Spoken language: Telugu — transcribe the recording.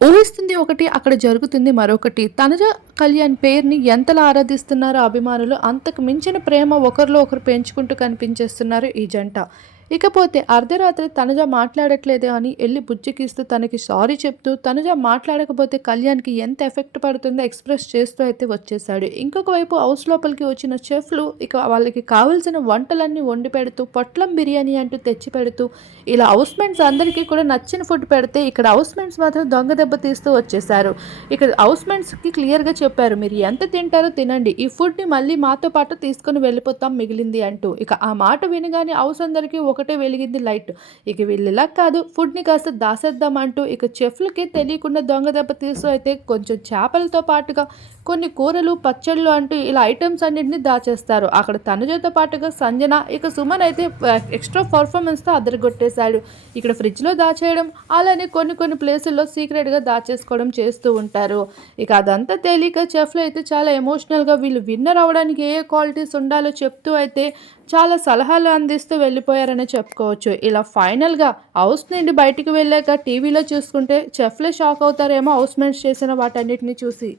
ఊహిస్తుంది ఒకటి అక్కడ జరుగుతుంది మరొకటి. తనుజ కళ్యాణ్ పేరుని ఎంతలా ఆరాధిస్తున్నారో అభిమానులు అంతకు మించిన ప్రేమ ఒకరిలో ఒకరు పెంచుకుంటూ కనిపించేస్తున్నారు ఈ జంట. ఇకపోతే అర్ధరాత్రి తనుజ మాట్లాడట్లేదే అని వెళ్ళి బుజ్జికిస్తూ తనకి సారీ చెప్తూ తనుజ మాట్లాడకపోతే కళ్యాణ్కి ఎంత ఎఫెక్ట్ పడుతుందో ఎక్స్ప్రెస్ చేస్తూ అయితే వచ్చేసాడు ఇంకొక వైపు హౌస్ లోపలికి వచ్చిన చెఫ్లు ఇక వాళ్ళకి కావాల్సిన వంటలన్నీ వండి పెడుతూ పొట్లం బిర్యానీ అంటూ తెచ్చి పెడుతూ ఇలా హౌస్మెంట్స్ అందరికీ కూడా నచ్చిన ఫుడ్ పెడితే ఇక్కడ హౌస్మెంట్స్ మాత్రం దొంగ దెబ్బ తీస్తూ వచ్చేసారు ఇక్కడ హౌస్మెంట్స్కి క్లియర్గా చెప్పారు మీరు ఎంత తింటారో తినండి ఈ ఫుడ్ని మళ్ళీ మాతో పాటు తీసుకొని వెళ్ళిపోతాం మిగిలింది అంటూ. ఇక ఆ మాట వినగానే హౌస్ అందరికీ ఒకటే వెలిగింది లైట్. ఇక వీళ్ళిలా కాదు ఫుడ్ని కాస్త దాసేద్దాం అంటూ ఇక చెఫ్లకి తెలియకుండా దొంగ దెబ్బ తీసు అయితే కొంచెం చేపలతో పాటుగా కొన్ని కూరలు పచ్చళ్ళు అంటూ ఇలా ఐటమ్స్ అన్నింటినీ దాచేస్తారు. అక్కడ తనుజతో పాటుగా సంజన ఇక సుమన్ అయితే ఎక్స్ట్రా పర్ఫార్మెన్స్తో అదరగొట్టేశాడు. ఇక్కడ ఫ్రిడ్జ్లో దాచేయడం అలానే కొన్ని కొన్ని ప్లేసుల్లో సీక్రెట్గా దాచేసుకోవడం చేస్తూ ఉంటారు. ఇక అదంతా తెలియక చెఫ్లు అయితే చాలా ఎమోషనల్గా వీళ్ళు విన్నర్ అవ్వడానికి ఏ క్వాలిటీస్ ఉండాలో చెప్తూ అయితే చాలా సలహాలు అందిస్తూ వెళ్ళిపోయారని చెప్పుకోవచ్చు. ఇలా ఫైనల్గా హౌస్ నుండి బయటికి వెళ్ళాక టీవీలో చూసుకుంటే చెఫ్లే షాక్ అవుతారేమో హౌస్ మేట్స్ చేసిన వాటన్నిటిని చూసి.